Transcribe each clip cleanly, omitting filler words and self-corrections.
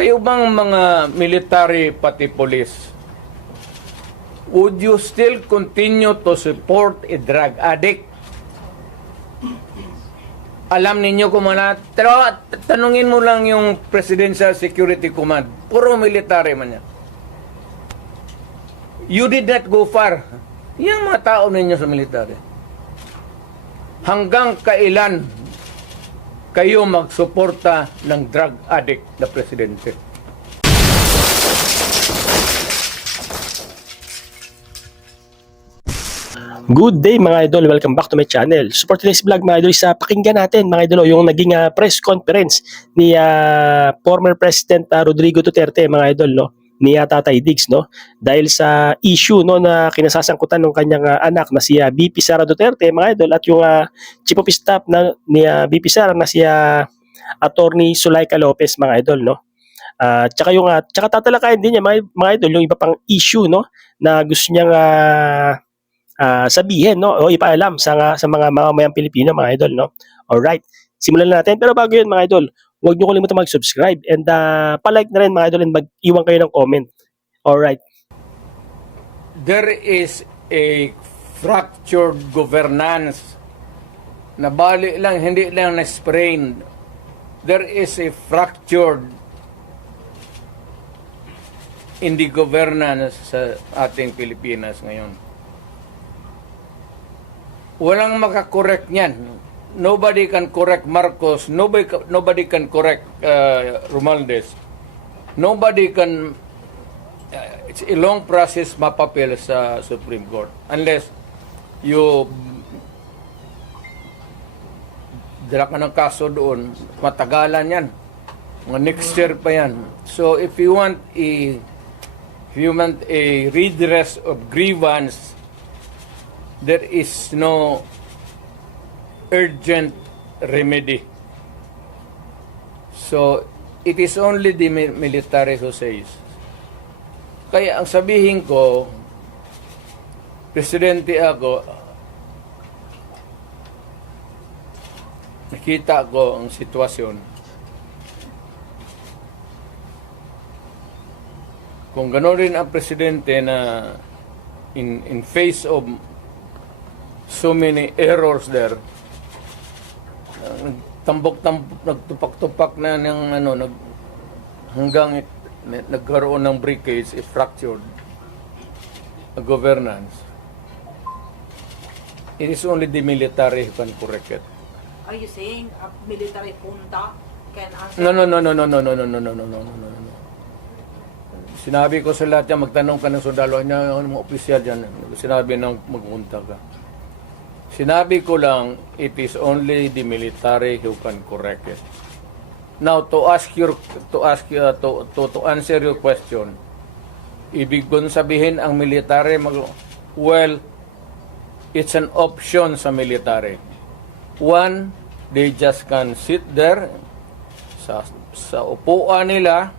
Kayo bang mga military pati police, would you still continue to support a drug addict? Alam ninyo kung mana, pero tanungin mo lang yung Presidential Security Command, puro military man yan. You did not go far. Yung mga tao ninyo sa military. Hanggang kailan kayo magsuporta ng drug addict na presidente? Good day mga idol, welcome back to my channel. Support today's vlog mga idol sa pakinggan natin mga idol yung naging press conference ni former President Rodrigo Duterte mga idol no, ni Tatay Diggs no, dahil sa issue no na kinasasangkutan ng kanyang anak na si VP Sara Duterte mga idol at yung Chief of Staff na ni VP Sara na si Attorney Zulaika Lopez mga idol no. Tsaka tatalakayin din niya mga idol yung iba pang issue no na gusto niyang sabihin no o ipaalam sa mga mamamayang Pilipino mga idol no. Alright, simulan na natin pero bago yun mga idol, huwag niyo kalimutan mag-subscribe and pa-like na rin mga idol and mag-iwan kayo ng comment. Alright. There is a fractured governance na bali lang, hindi lang na-sprain. There is a fractured in the governance sa ating Pilipinas ngayon. Walang makakorek niyan. Nobody can correct Marcos. Nobody can correct Romualdez. Nobody can... it's a long process mapapil sa Supreme Court. Unless you dala ka ng kaso doon, matagalan yan. Mga next year pa yan. So if you want a redress of grievance, there is no urgent remedy. So, it is only the military who says. Kaya ang sabihin ko, presidente ako, nakita ko ang sitwasyon. Kung gano'n rin ang presidente na in face of so many errors there. Nagtupak-tupak na ng hanggang nagkaroon ng breakage, fractured governance. It is only the military who can correct it. Are you saying a military junta can answer? No. Sinabi ko sa lahat yan, magtanong ka ng sundalo niya, mga opisyal dyan. Sinabi na magpunta ka. Sinabi ko lang, it is only the military who can correct it. Now, to answer your question, ibig kong sabihin ang military, well, it's an option sa military. One, they just can sit there sa upuan nila,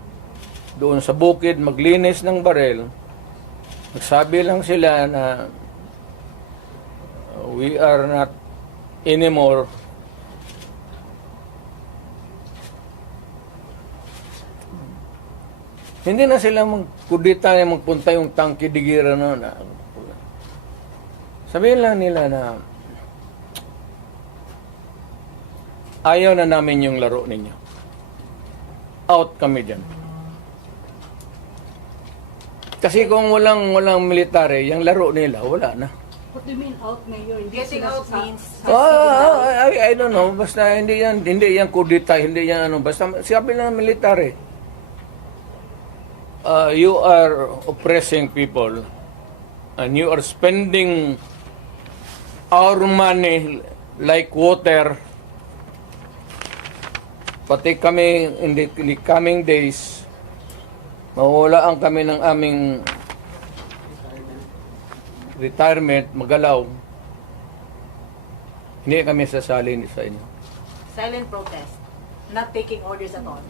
doon sa bukid, maglinis ng barel. Magsabi lang sila na we are not anymore hindi na sila magkudita na magpunta yung tangki digira no na sabihin lang nila na ayaw na namin yung laro ninyo, out kami dyan. Kasi kung walang military, yung laro nila wala na. What do you mean out, Mayor? Getting out means... I don't know. Basta hindi yan kudita, hindi yan basta sabi lang ng military. You are oppressing people and you are spending our money like water. Pati kami in the coming days, mawawalaan kami ng aming retirement, magalaw. Hindi kami sasalin sa inyo. Silent protest. Not taking orders at all.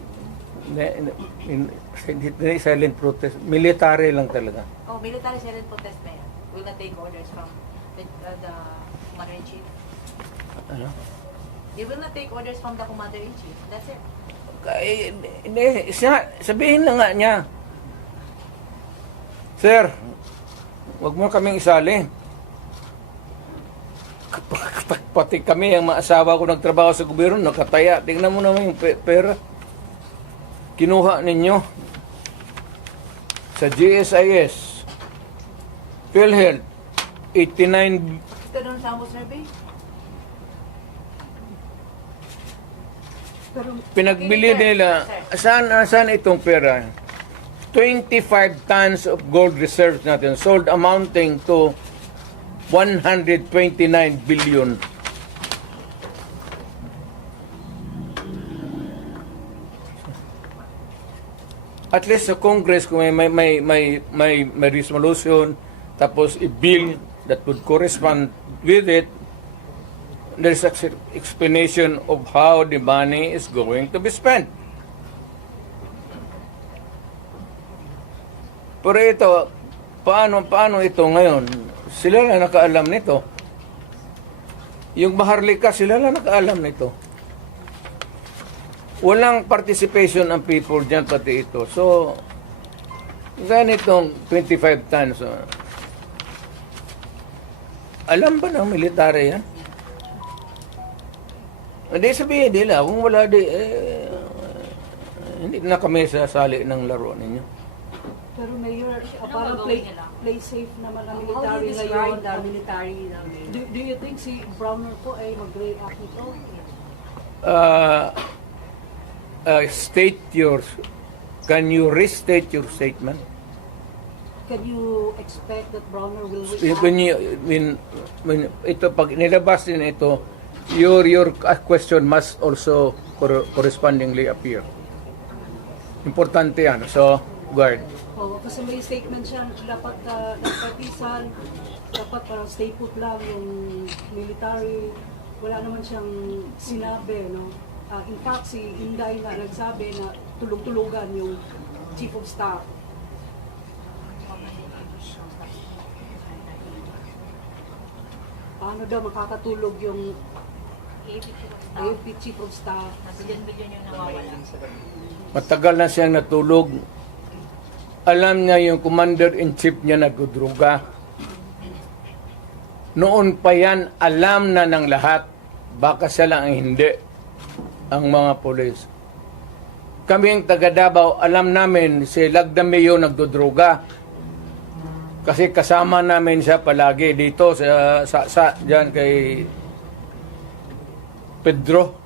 Hindi silent protest. Military lang talaga. Oh, military silent protest, Mayor. Will not take orders from the Commander-in-Chief. Ano? They will not take orders from the Commander-in-Chief. That's it. Hindi, sabihin na nga niya, Sir, wag mo kaming isali. Pati kami, ang mga asawa ko nagtrabaho sa gobyerno, nakataya. Tingnan mo naman yung pera. Kinuha ninyo sa GSIS, PhilHealth, 89. Ito doon sa Amo survey? Pero Pinagbili nila, saan itong pera? 25 tons of gold reserves natin sold amounting to 129 billion. At least sa Congress, kung may resolution, tapos i-bill that would correspond with it, there's explanation of how the money is going to be spent. Pero ito, paano ito ngayon? Sila lang nakaalam nito. Yung Maharlika, sila lang nakaalam nito. Walang participation ng people dyan, pati ito. So, ganitong 25 tons. Alam ba ng military yan? Hindi sabihin nila, kung wala hindi na kami sasali ng laro ninyo. Pero Mayor, parang play safe naman ang How do military you describe ngayon. the military namin? Do you think si Browner po ay mag-react nito? Can you restate your statement? Can you expect that Browner will react? When ito, pag nilabas din ito, your question must also correspondingly appear. Importante yan. So, guard. Oh, kasi may statement siya, dapat nagpatisan, dapat parang stay put lang yung military. Wala naman siyang sinabi, no? In fact, si Inday nga nagsabi na tulog-tulugan yung Chief of Staff. Paano daw makakatulog yung AFP Chief of Staff? Bilyon yung nawawala. Matagal na siyang natulog. Alam niya yung commander-in-chief niya nagdudruga. Noon pa yan, alam na ng lahat. Baka siya lang ang hindi. Ang mga polis. Kaming taga Davao, alam namin si Lagdameo nagdudruga. Kasi kasama namin siya palagi dito sa diyan kay Pedro.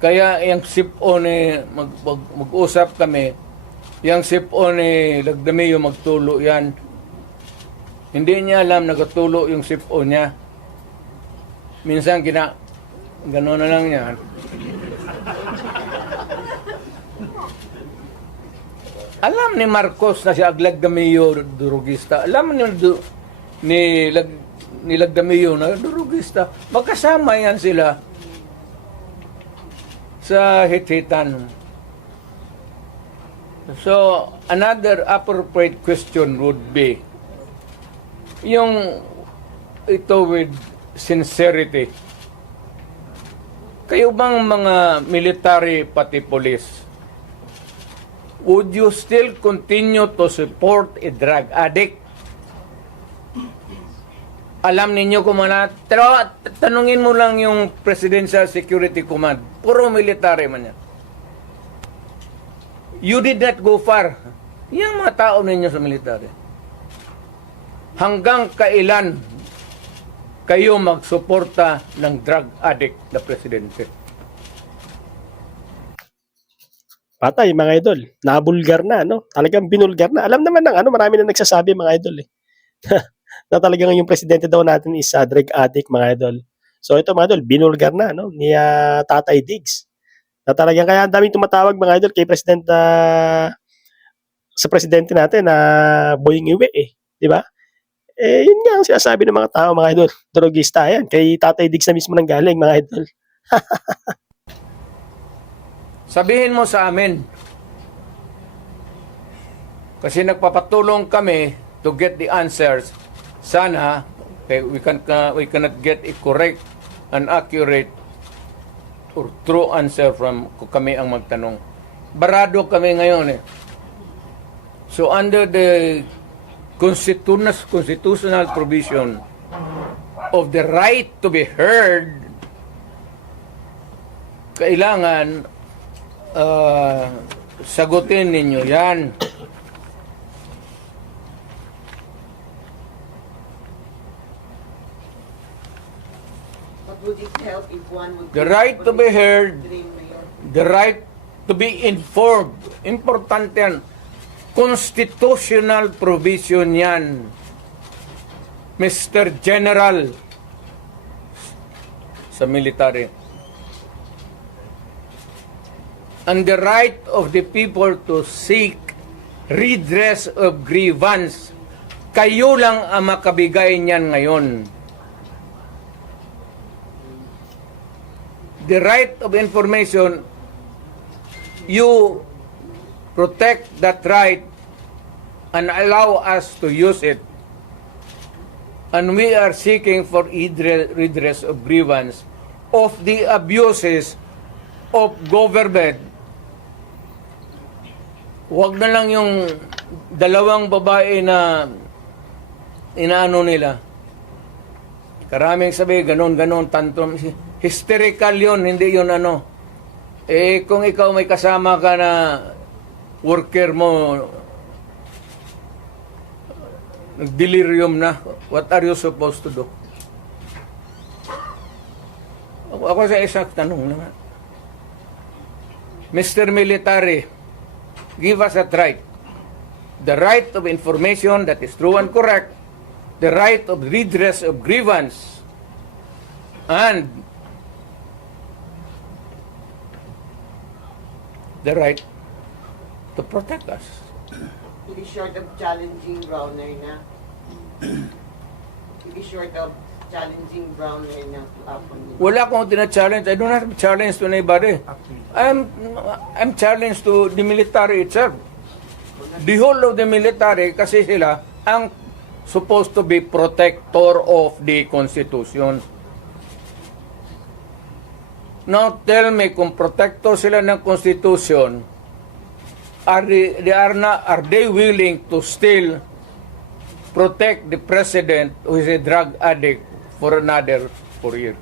Kaya yung sip-on mag-usap kami, yung sip-on Lagdameo magtulo yan. Hindi niya alam nagtulo yung sip-on niya. Minsan gano'n na lang yan. Alam ni Marcos na siya Lagdameo durugista. Alam ni Lagdameo na durugista. Magkasama yan sila sa hit-hitan. So, another appropriate question would be, yung ito with sincerity. Kayo bang mga military pati police, would you still continue to support a drug addict? Alam ninyo kung pero tanungin mo lang yung Presidential Security Command. Puro military man yan. You did not go far. Yung mga tao ninyo sa military. Hanggang kailan kayo magsuporta ng drug addict na presidente? Patay, mga idol. Nabulgar na, no? Talagang binulgar na. Alam naman ng marami na nagsasabi, mga idol, eh. Na talagang yung presidente daw natin is drug addict, mga idol. So ito, mga idol, binulgar na, no? Ni Tatay Diggs. Na talagang kaya ang daming tumatawag, mga idol, kay president sa presidente natin na Boying Iwe, eh. Di ba? Eh, yun nga ang sinasabi ng mga tao, mga idol. Drogista yan. Kay Tatay Diggs na mismo nang galing, mga idol. Sabihin mo sa amin. Kasi nagpapatulong kami to get the answers. Sana we cannot get a correct and accurate or true answer from kung kami ang magtanong. Barado kami ngayon eh. So under the constitutional provision of the right to be heard, kailangan sagutin ninyo yan. But would it help if one would... The right to be heard, Dream Mayor? the right to be informed. Importante yan. Constitutional provision yan. Mr. General sa military. And the right of the people to seek redress of grievance. Kayo lang ang makabigay niyan ngayon. The right of information, you protect that right and allow us to use it. And we are seeking for redress of grievance of the abuses of government. Huwag na lang yung dalawang babae na inaano nila. Karaming sabi, ganon, tantrum. Hysterical yun, hindi yun ano. Eh, kung ikaw may kasama ka na worker mo, delirium na, what are you supposed to do? Ako sa isang tanong naman. Mr. Military, give us that right. The right of information that is true and correct, the right of redress of grievance, and the right to protect us. To be short of challenging Browner na. To be short of challenging Browner na to happen. Wala akong tina-challenge. I don't have to challenge to anybody. I'm challenged to the military itself. The whole of the military, kasi sila ang supposed to be protector of the Constitution. Now tell me, kung protector sila ng Constitution, are they willing to still protect the president who is a drug addict for another 4 years?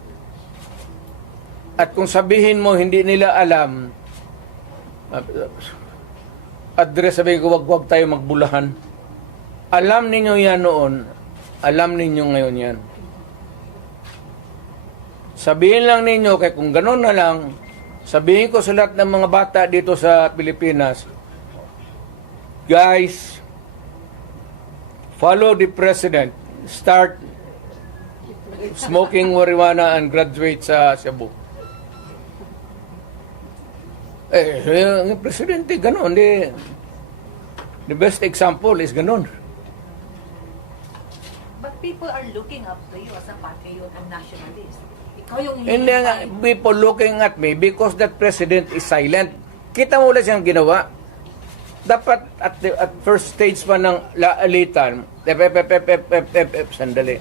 At kung sabihin mo hindi nila alam, address, sabi ko, wag tayo magbulahan. Alam ninyo yan noon, alam ninyo ngayon yan. Sabihin lang ninyo, kaya kung gano'n na lang, sabihin ko sa lahat ng mga bata dito sa Pilipinas, guys, follow the president, start smoking marijuana and graduate sa Cebu. Yung presidente, gano'n. The best example is gano'n. But people are looking up to you as a patriot and nationalist. Ikaw yung Hindi nga, people looking at me because that president is silent. Kita mo wala siyang ginawa. Dapat at first stage pa ng laalitan, sandali.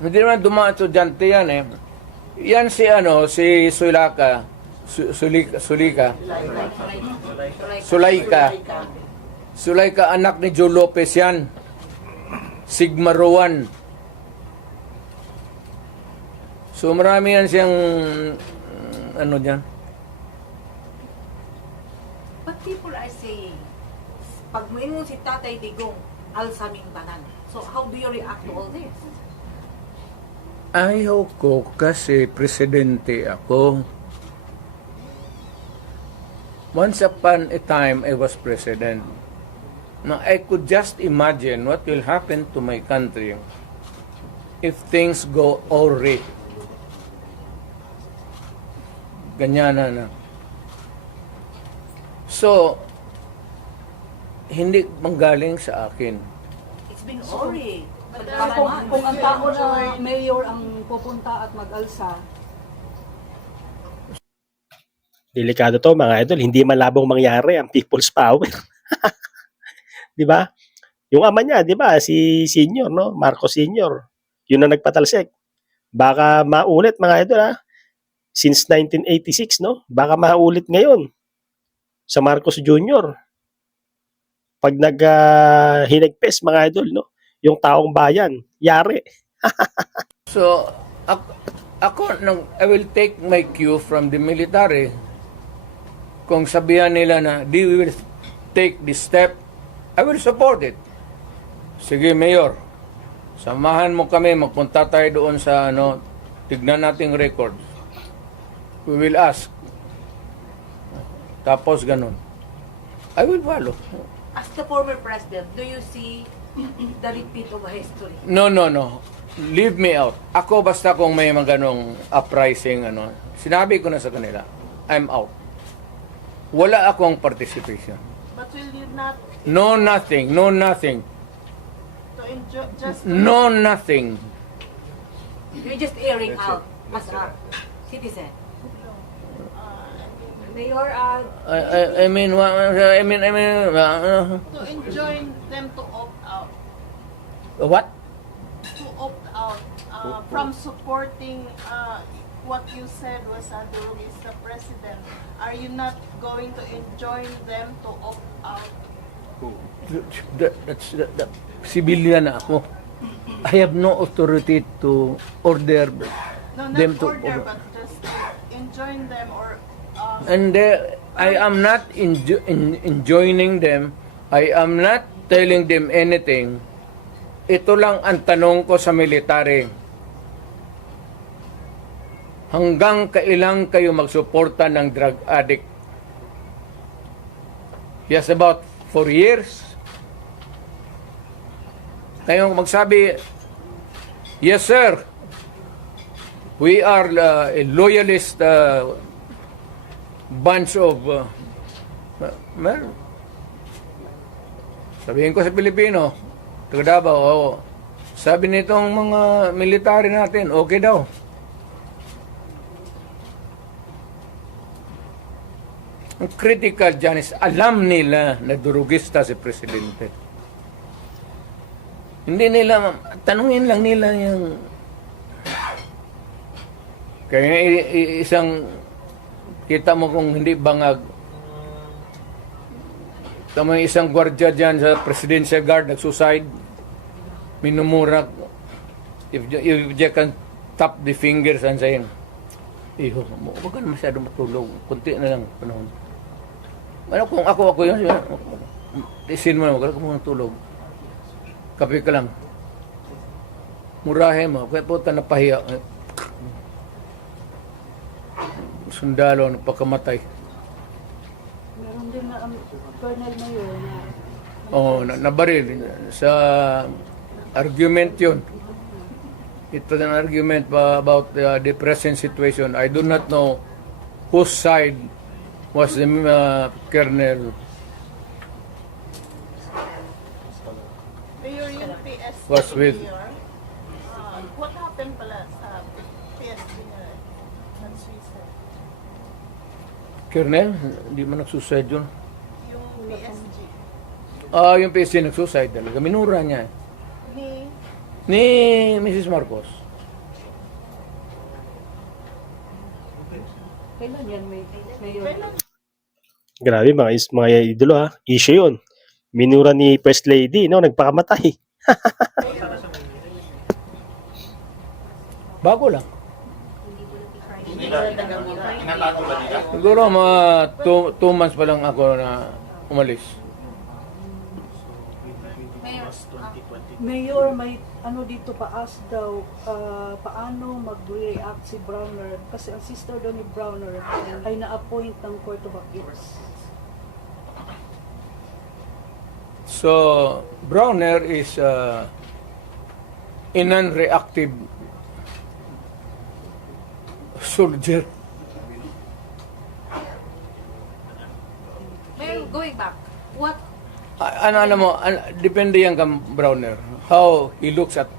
Hindi naman dumaan estudyante yan eh. Yan si Sulika. Sulaika, anak ni Joe Lopez yan. Sigma Rowan. So marami yan siyang dyan. But people are saying, pag mo si Tatay Digong, alsaming tanan. So how do you react to all this? Ayaw ko kasi presidente ako. Once upon a time, I was president. Now, I could just imagine what will happen to my country if things go awry. Ganyan na. So, hindi manggaling sa akin. It's been already. Kung ang tao na mayor ang pupunta at mag-alsa, Delikado to mga idol, hindi malabong mangyari ang people's power. 'Di ba? Yung ama niya, 'di ba, si Senior, no? Marcos Senior. Yun ang nagpatalsik. Baka maulit mga idol, ha. since 1986, no? Baka maulit ngayon sa Marcos Jr. Pag hinagpes, mga idol, no? Yung taong bayan, yari. So, I will take my cue from the military. Kung sabihan nila na, they will take this step, I will support it. Sige, Mayor, samahan mo kami, magpunta tayo doon sa, tignan nating record. We will ask. Tapos ganun. I will follow. As the former president, do you see the repeat of history? No. Leave me out. Ako basta kung may mga ganong uprising, sinabi ko na sa kanila, I'm out. Wala akong participation. But will you not No nothing. to enjoy just No nothing. You're just airing out as a citizen. Mayor, I mean, to enjoin them to opt out, what? from supporting what you said was Durug is the president. Are you not going to enjoin them to opt out? That's civilian na ako. I have no authority to order No, them not to order, but just enjoin them or and I am not enjoining them. I am not telling them anything. Ito lang ang tanong ko sa military. Hanggang kailan kayo magsuporta ng drug addict? Yes, about 4 years. Kayong magsabi, yes sir, we are a loyalist bunch of sabihin ko sa Pilipino, taga Davao, sabi nitong mga military natin, okay daw. Ang critical dyan is alam nila na durugista si Presidente. Hindi nila, tanungin lang nila yung kaya isang kita mo kung hindi bangag. Tama isang gwardiya dyan sa Presidential Guard nag-suicide. Minumura. If you can tap the fingers and saying, iho, huwag ka na masyado matulog. Kunti na lang panahon. Ano kung ako yun, isin mo na, huwag ka muna tulog. Kape ka lang. Murahe mo, kaya po napahiya. Sundalo, napakamatay. Meron din na Colonel Mayor na Nabaril. Sa argument yun. Ito an argument about the present situation. I do not know whose side was the Colonel Mayor yung PSD was with. Mayor, what happened pala sa PSD na nag-suicide? Colonel, hindi man nagsuicide yun. Yung PSG Yung PSG nagsuicide talaga. Minura niya. ni Ni Mrs. Marcos. kailan yan, Mayor? kailan Grabe mga idolo ha. Issue yun. Minura ni First Lady, no? Nagpakamatay. Bago lang. Siguro mga 2 months pa lang ako na umalis. Mayor, may ano dito paas daw, paano mag-react si Browner kasi ang sister daw ni Browner ay na-appoint ng Court of Appeals. So, Browner is a non-reactive soldier. Mayor, going back, what Ano mo, depende yan kang Browner. How he looks at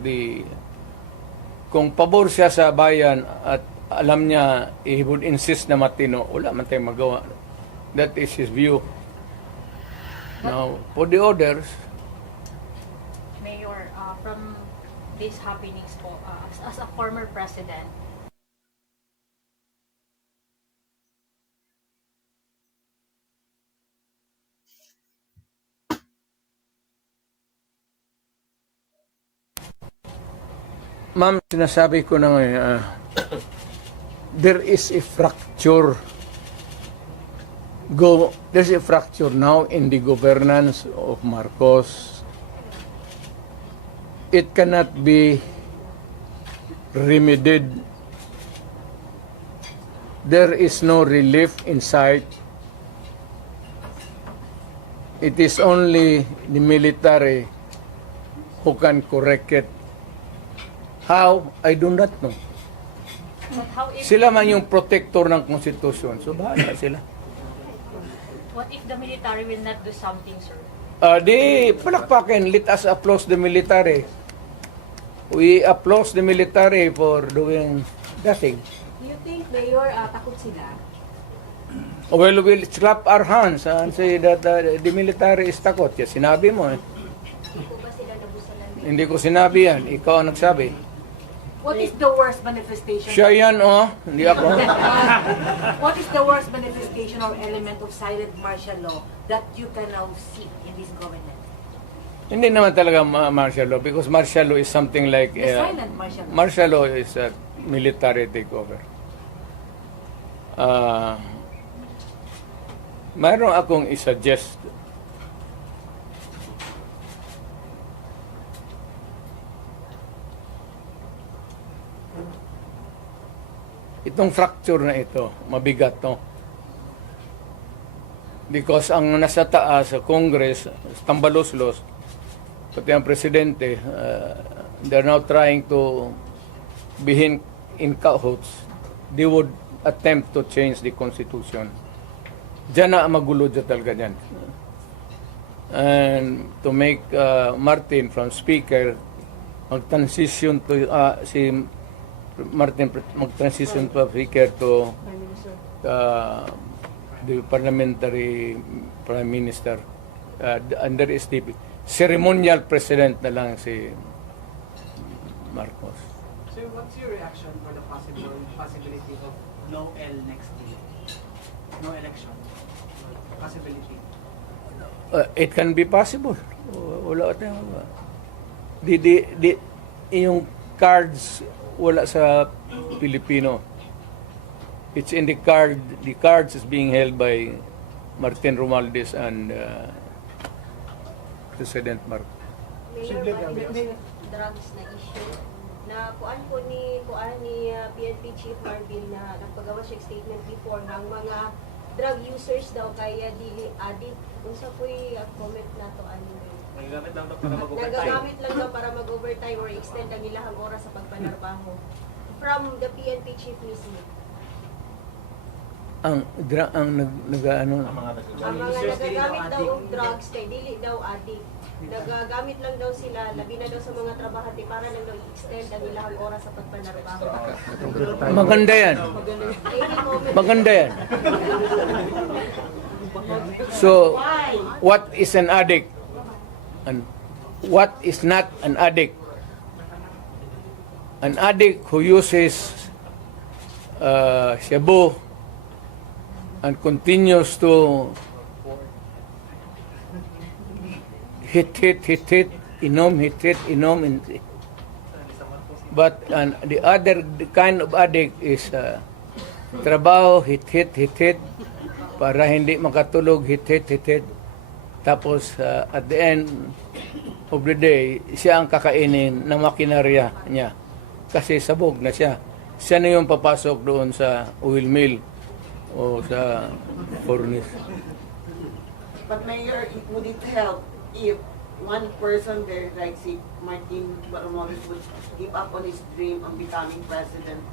kung pabor siya sa bayan at alam niya, he would insist na matino, wala man tayong magawa. That is his view. Now, for the others, Mayor, from these happenings po, as a former president, Ma'am, sinasabi ko na ngayon, there is a fracture. There's a fracture now in the governance of Marcos. It cannot be remedied. There is no relief in sight. It is only the military who can correct it. How? I do not know. But how if, Sila man yung protector ng konstitusyon. So, bahala sila. what if the military will not do something, sir? Di palakpakin. Let us applaud the military. We applaud the military for doing nothing. Do you think, Mayor, takot sila? Well, we'll clap our hands and say that the military is takot. Yes, sinabi mo eh. Hindi ko sinabi yan. Ikaw ang nagsabi. What is the worst manifestation? Siya yan, oh. Hindi ako. What is the worst manifestation or element of silent martial law that you can now see in this government? Hindi naman talaga martial law because martial law is something like... The silent martial law. Martial law is a military takeover. Mayroon akong i-suggest. Itong fracture na ito, mabigat to. Because ang nasa taas sa Congress, tambalos-los, pati ang presidente, they're now trying to be in cahoots. They would attempt to change the constitution. Diyan na magulo dyan talaga dyan. And to make Martin from speaker, mag-transition to, si Martin mag-transition to speaker to the parliamentary prime minister. And there is the ceremonial president na lang si Marcos. So what's your reaction for the possibility of no L next year? No election? Possibility? It can be possible. Wala tayong... Yung cards wala sa Pilipino. It's in the card. The cards is being held by Martin Romualdez and President Marcos. Mayor, may drugs na issue na kuan ni PNP Chief Marvin na nagpagawa siya statement before ng mga drug users daw kaya dili addict. Unsa po'y comment na to ano? Nagagamit lang para mag-overtime. Nagagamit lang daw para mag-overtime or extend ang ilahang oras sa pagpanarbaho. From the PNP Chief mismo. Ang nagagamit Ang mga nagagamit daw og drugs kay dili daw addict. Nagagamit lang daw sila, labi na daw sa mga trabahante para lang daw i-extend ang ilahang oras sa pagpanarbaho. Maganda yan. Any comment? Maganda yan. So, what is an addict? And what is not an addict? An addict who uses shabu and continues to hit, inom. But the other kind of addict is trabaho, hit, para hindi makatulog, hit. Tapos at the end of the day, siya ang kakainin ng makinarya niya. Kasi sabog na siya. Siya na yung papasok doon sa oil mill o sa furnace. But Mayor, would it help if one person there, like si Martin Romualdez, would give up on his dream of becoming president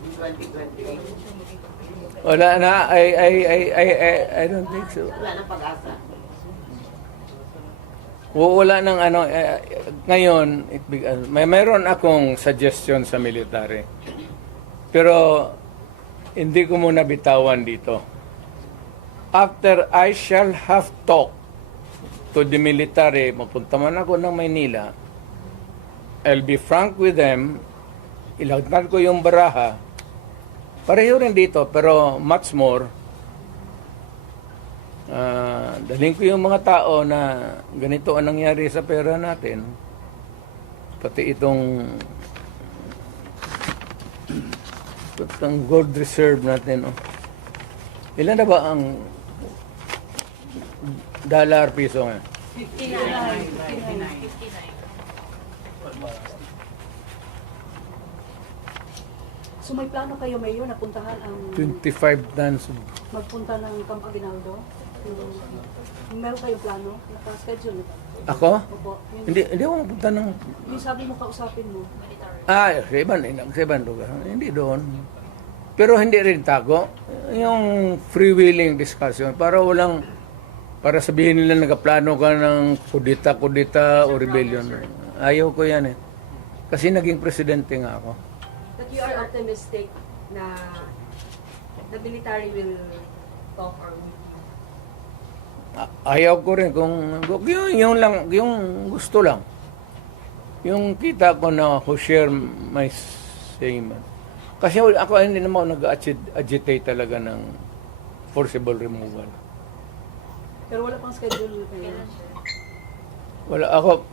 in 2028? Wala na, I don't think so. Wala nang pag-asa. Wala nang ano, ngayon, mayroon akong suggestion sa military. Pero, hindi ko muna bitawan dito. After I shall have talked to the military, mapunta man ako ng Maynila, I'll be frank with them, ilagdag ko yung baraha, pareho rin dito, pero much more, dalhin ko yung mga tao na ganito ang nangyari sa pera natin, pati itong Ang gold reserve natin, oh. Ilan na ba ang dollar piso ngayon? 59. So may plano kayo, Mayor, na puntahan ang 25 tons. magpunta ng Camp Aguinaldo? Meron kayong plano? Naka-schedule na ba? Ako? Opo. Hindi ako mapunta ng... Yung sabi mo, kausapin mo. Sa ibang lugar. Hindi doon. Pero hindi rin tago. Yung freewheeling discussion, para sabihin nila nagaplano ka ng kudita o rebellion. Ayaw ko yan eh. Kasi naging presidente nga ako. But you are optimistic na the military will talk or meet you? Ayaw ko rin kung yung gusto lang. Yung kita ko na who share my same. Kasi ako hindi naman nag-agitate talaga ng forcible removal. Pero wala pang schedule kayo. Wala ako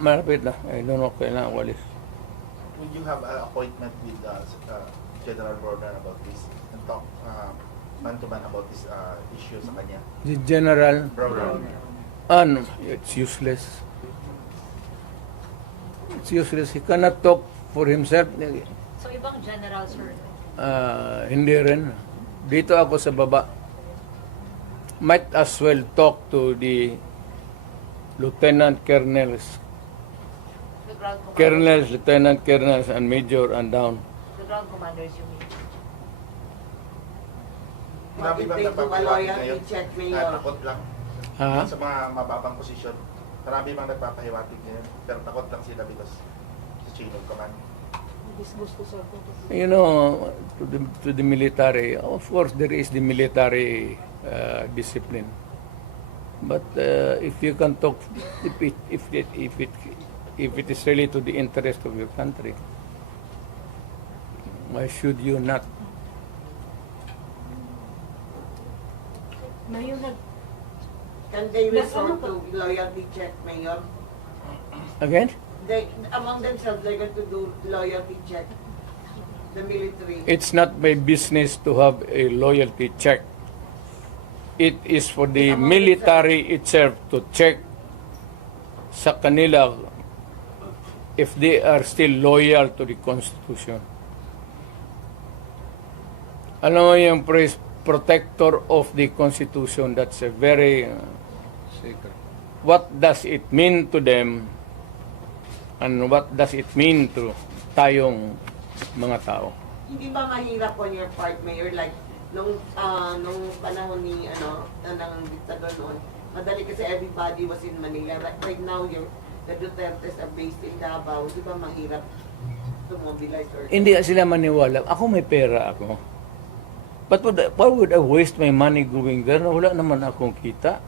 malapit na. I don't know kailan walis. Would you have an appointment with General Brodern about this and talk man-to-man about this issue sa kanya? The general, it's useless. It's useless. He cannot talk for himself. So, ibang general, sir. Hindi rin. Dito ako sa baba. Might as well talk to the lieutenant colonels, lieutenant colonels, and major and down. The ground commanders, you mean? Marami bang Take to a nagpapahiwatig loyalty ngayon? check, Mayor. Takot lang. Ha? Sa mga mababang posisyon, marami bang nagpapahiwatig ngayon? Pero takot lang sila because sa chain of command. Gusto sa You know, to the military, of course, there is the military discipline. But if you can talk, if it is really to the interest of your country, why should you not? Mayor, Can they resort to loyalty check, Mayor? Again? Among themselves, they're going to do loyalty check. The military. It's not my business to have a loyalty check. It is for the military itself to check sa kanila if they are still loyal to the Constitution. Alam mo yung protector of the Constitution, that's a very secret. What does it mean to them and what does it mean to tayong mga tao? Hindi ba mahirap on your part, Mayor? Like, nung panahon ni, ng diktador noon, madali kasi everybody was in Manila. Right now, the Dutertes are based in Davao. Di ba mahirap to mobilize or... Hindi sila maniwala. Ako may pera ako. But why would I waste my money going there na wala naman akong kita?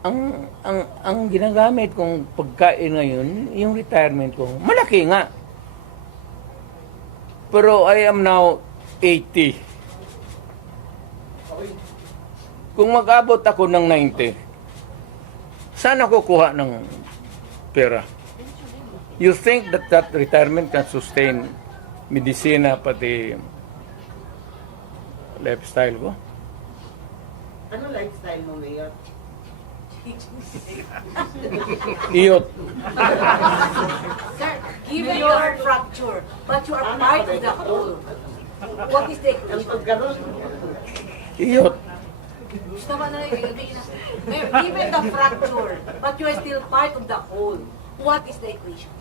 Ang ginagamit kong pagkain ngayon, yung retirement ko, malaki nga. Pero I am now 80. Kung mag-abot ako ng 90, saan ako kuha ng pera? You think that retirement can sustain medisina pati lifestyle ko? Ano lifestyle mo, Mayor? Iyot. Sir, given your fracture, but you are part of the whole, what is the Ang equation? pagkaroon, Iyot. Gusto ba na Mayor, given the fracture, but you are still part of the whole, what is the equation?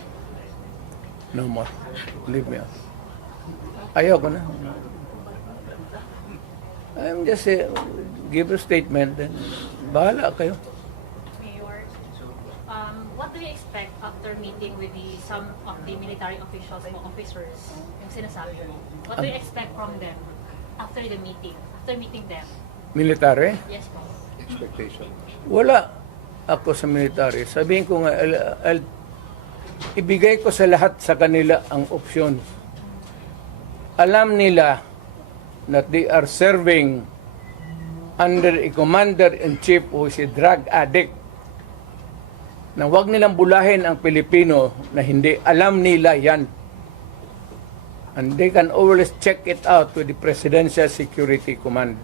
No more. Leave me out. Ayaw ko na. I'm just give a statement then bahala kayo. Mayor, what do you expect after meeting with some of the military officials o officers, yung sinasabi mo? What do you expect from them after the meeting? After meeting them? Military? Yes po. Wala ako sa military. Sabihin ko nga, ibigay ko sa lahat sa kanila ang option. Alam nila that they are serving under a commander-in-chief who is a drug addict. Na huwag nilang bulahin ang Pilipino na hindi alam nila yan. And they can always check it out with the Presidential Security Command.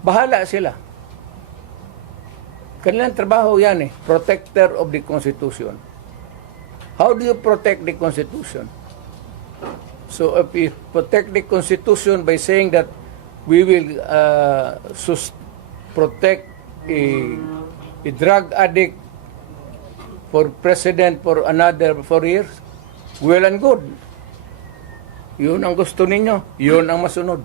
Bahala sila. Kanilang trabaho yan eh. Protector of the Constitution. How do you protect the Constitution? So if you protect the Constitution by saying that we will protect a drug addict for president for another 4 years, well and good. Yun ang gusto ninyo. Yun ang masunod.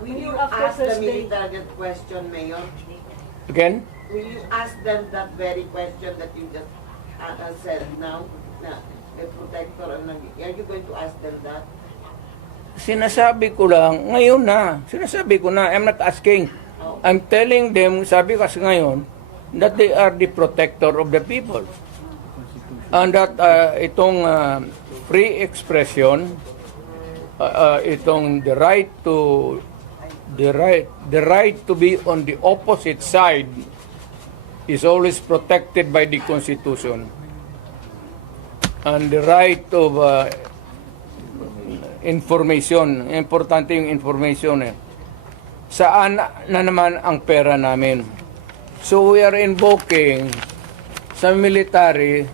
Will you After ask the Thursday. military that question, Mayor? Again? Will you ask them that very question that you just said now? Na the protector, are you going to ask them that? Sinasabi ko lang, ngayon na. Sinasabi ko na, I'm not asking. I'm telling them, sabi kasi ngayon, that they are the protector of the people. And that itong free expression, itong the right to be on the opposite side is always protected by the Constitution. And the right of information, importante yung information eh. Saan na naman ang pera namin? So we are invoking sa military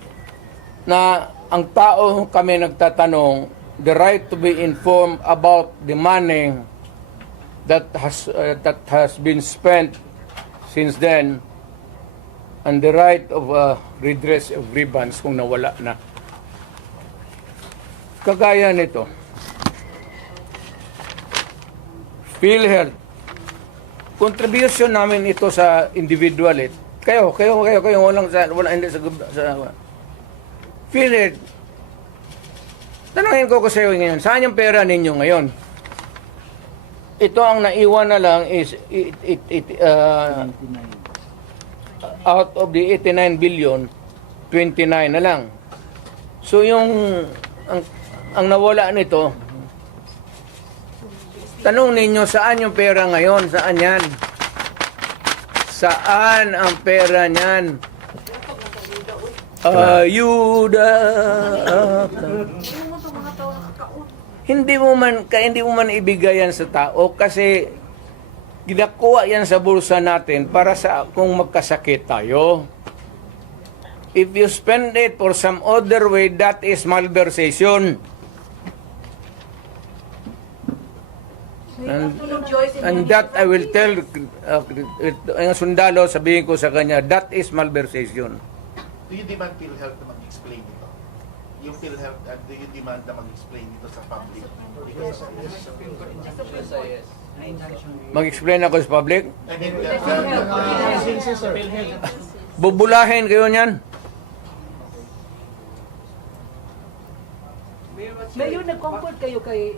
na ang tao kami nagtatanong, the right to be informed about the money that has been spent since then, and the right of redress of grievance kung nawala na. Kagaya nito, PhilHealth, contribution namin ito sa individual eh. Kayo, wala hindi sa PhilHealth. Tanungin ko sa iyo ngayon, saan yung pera ninyo ngayon? Ito ang naiwan na lang is out of the 89 billion, 29 na lang. So yung ang nawala nito, tanong ninyo saan yung pera ngayon? Saan yan? Saan ang pera niyan? Ayuda. Hindi mo man ibigay yan sa tao kasi ginakuha yan sa bulsa natin para sa kung magkasakit tayo. If you spend it for some other way, that is malversation. And that I will tell ang sundalo, sabihin ko sa kanya, that is malversation. Do you demand PhilHealth na mag-explain ito? Yung PhilHealth, do you demand na mag-explain ito sa public? Mag-explain ako sa public? I mean, Bubulahin kayo niyan. Mayor, nag-comfort kayo kay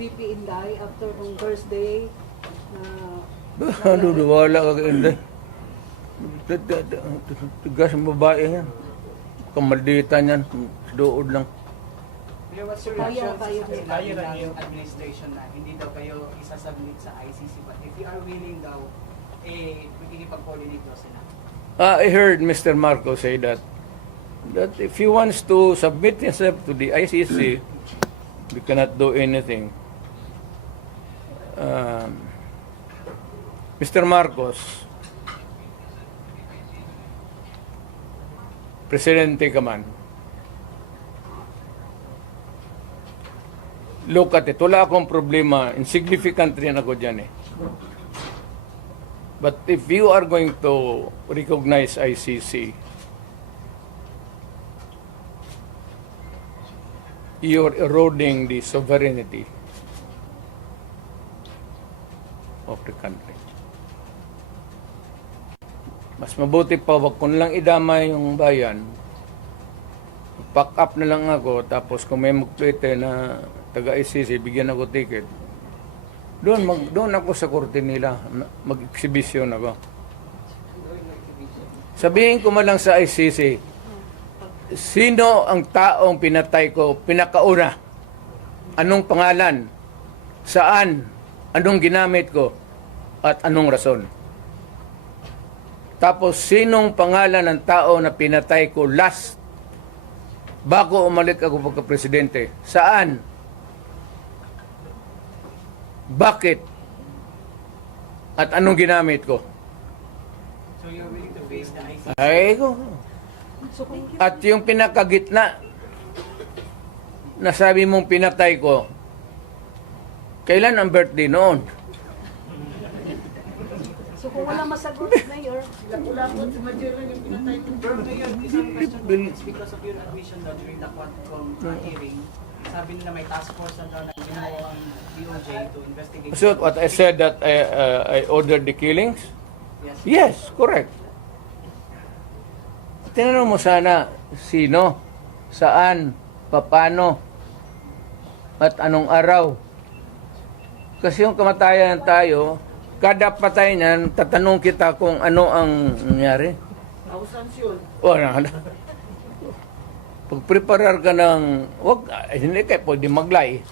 VP Inday after nung Thursday na Wala ka kayo. Tigas ang babae yan. Kamalditan yan. Dood lang. Mayor, what's your Kaya, reaction kaya. sa sinabi ng administration na hindi daw kayo isasubmit sa ICC, but if you are willing daw, makikipag-coordinate daw sila? I heard Mr. Marco say that if he wants to submit himself to the ICC, we cannot do anything. Mr. Marcos, Presidente ka man, look at it. Wala akong problema. Insignificant rin ako dyan eh. But if you are going to recognize ICC, you're eroding the sovereignty of the country. Mas mabuti pa, wag ko nilang idamay yung bayan. Pack up na lang ako, tapos kung may mag-tweet na taga-ICC, bigyan ako ticket. Doon ako sa korte nila, mag-exhibition ako. Sabihin ko man lang sa ICC, sino ang taong pinatay ko, pinakauna? Anong pangalan? Saan? Anong ginamit ko? At anong rason? Tapos, sinong pangalan ng tao na pinatay ko last bago umalik ako pagka-presidente? Saan? Bakit? At anong ginamit ko? So you're willing to face the ICC? Ay ko. At yung pinakagitna na sabi mong pinatay ko, kailan ang birthday noon? So kung wala masagot, Mayor, Wala po si Major lang yung pinatay ko. Pero ngayon, isang question po, it's because of your admission na during the Quadcom hearing, sabi nila may task force na daw na ginawa ang DOJ to investigate. So what I said that I ordered the killings? Yes. Yes, correct. Tinanong mo sana sino, saan, paano, at anong araw. Kasi yung kamatayan tayo, kada patay niyan, tatanong kita kung ano ang nangyari. Thousands yun. O, pag-preparar ka ng, hindi kayo pwede maglay.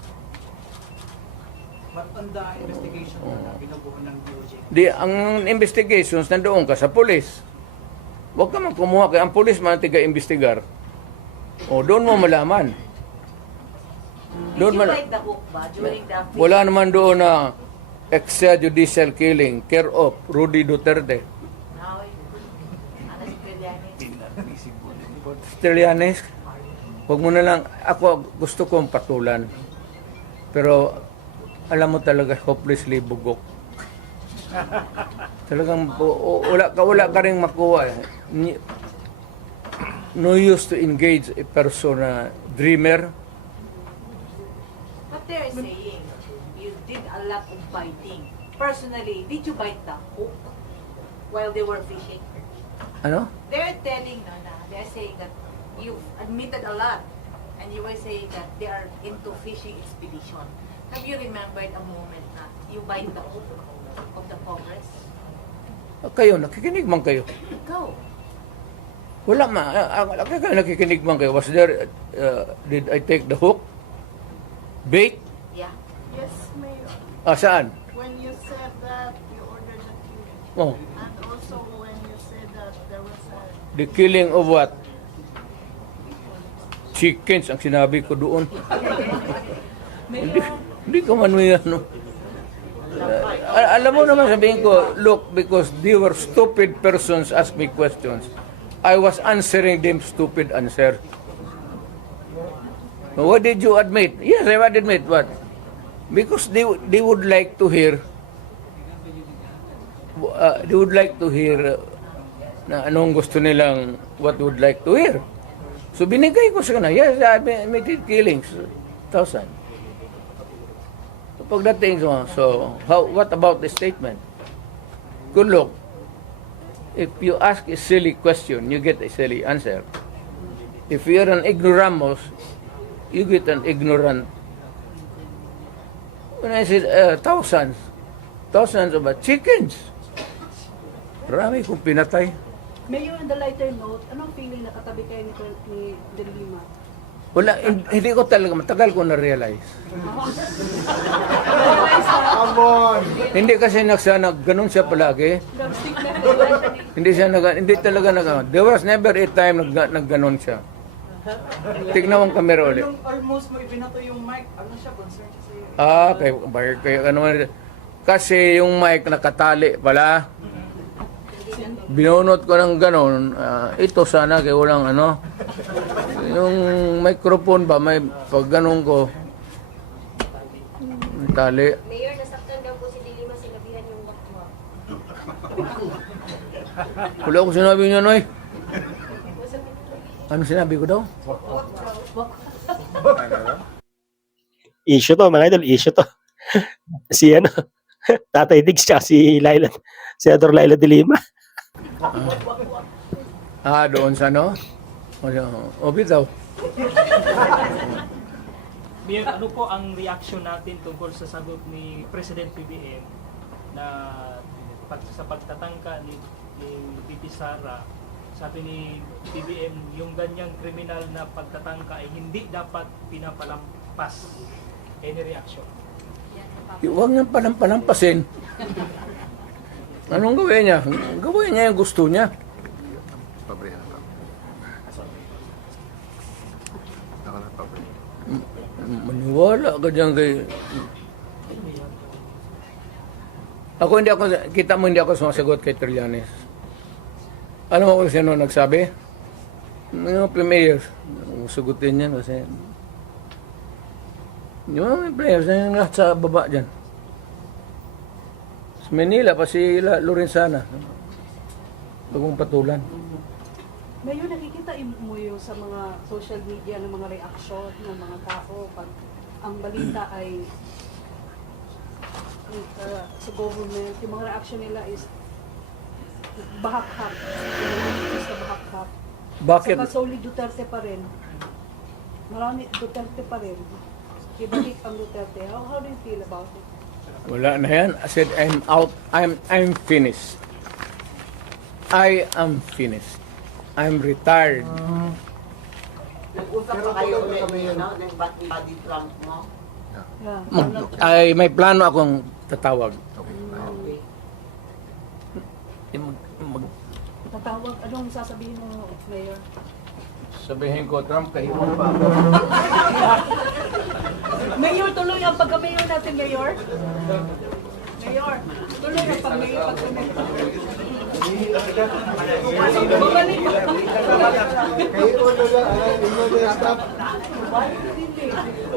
But on the investigation na binubuo ng DOJ, Ang investigations, nandoon ka sa pulis. Huwag ka man kumuha kay ang pulis man tiga-investigar. O, doon mo malaman. Did Doon you man, bite the hook ba during the wala naman doon na extrajudicial killing, care of Rudy Duterte. Now, Anas Trillanes. Trillanes, huwag mo na lang, ako gusto kong patulan. Pero, alam mo talaga, hopelessly bugok. Talagang, wala ka rin makuha. No use to engage a person na dreamer. But they're saying you did a lot of biting. Personally, did you bite the hook while they were fishing? Ano? They're telling, they're saying that you've admitted a lot, and you were saying that they are into fishing expedition. Have you remembered a moment na you bite the hook of the Congress? Kayo, nakikinig man kayo. Go. Wala kayo nakikinig man kayo. Was there, did I take the hook? Bait? Yeah. Yes, Mayor. Saan? When you said that you ordered the killing, Oh, and also when you said that there was a the killing of what? Chickens ang sinabi ko doon. Hindi ka man may ano. Alam mo naman sabihin ko, look, because they were stupid persons ask me questions. I was answering them stupid answer. What did you admit? Yes, I would admit. What? Because they would like to hear na anong gusto nilang what would like to hear. So binigay ko sa kanila, yes, I admitted killings, 1,000. So pagdating so what about the statement? Good look, if you ask a silly question, you get a silly answer. If you're an ignoramus, you get an ignorant. When I said thousands of chickens, marami kong pinatay. Mayor, on the lighter note, anong feeling na katabi kayo ni De Lima? Wala, hindi ko talaga, matagal ko na-realize. Hindi kasi ganun siya palagi. Hindi talaga there was never a time nagganon siya. Tignan mo ang camera ulit. Nung almost mo ibinato yung mic, ano siya, concerned siya sa'yo? Kaya ano man. Kasi yung mic nakatali pala. Binunot ko ng ganon. Ito sana kaya walang ano. Yung microphone ba, may pag ganon ko. Tali. Mayor, nasaktan daw po si De Lima, sinabihan yung wakwak. Wala ko sinabi niya, Noy. Ano sinabi ko daw? Issue to, mga idol, issue to. Si Tatay Diggs tsaka si Senador Laila de Lima. Doon sa ano? O bitaw. Mayor, ano po ang reaction natin tungkol sa sagot ni President PBM na sa pagtatangka ni VP Sara, sabi ni PBM, yung ganyang kriminal na pagtatangka ay hindi dapat pinapalampas. Any reaction? Huwag niyang palampasin. Anong gawin niya? Gawin niya yung gusto niya. Maniwala ka dyan kay... Kita mo hindi ako sumasagot kay Trillanes. Alam mo kung sino nagsabi? Mga players. Sagutin yan kasi... Yung mga players na yung lahat sa baba dyan. Sa Manila, pa si Lorenzana. Bagong patulan. Mayor, nakikita mo yung sa mga social media ng mga reaksyon ng mga tao pag ang balita ay sa government, yung mga reaction nila is bahak-hak. Sa bahak-hak. Bakit? Saka solely Duterte pa rin. Marami Duterte pa rin. Ibalik ang Duterte. How do you feel about it? Wala na yan. I said, I'm out. I'm finished. I am finished. I'm retired. Nag-usap pa kayo ulit no? Ng body Trump mo? Yeah. May plano akong tatawag. Okay. Tatawag, anong sasabihin mo, Mayor? Sabihin ko, Trump, kahimong pa ako. Mayor, tuloy ang pagka-mayor natin, Mayor. Mayor, tuloy ang pag-mayor. Babalik ka.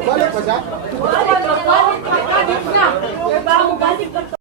Balik pa siya? Balik ka. Balik ka. Balik ka.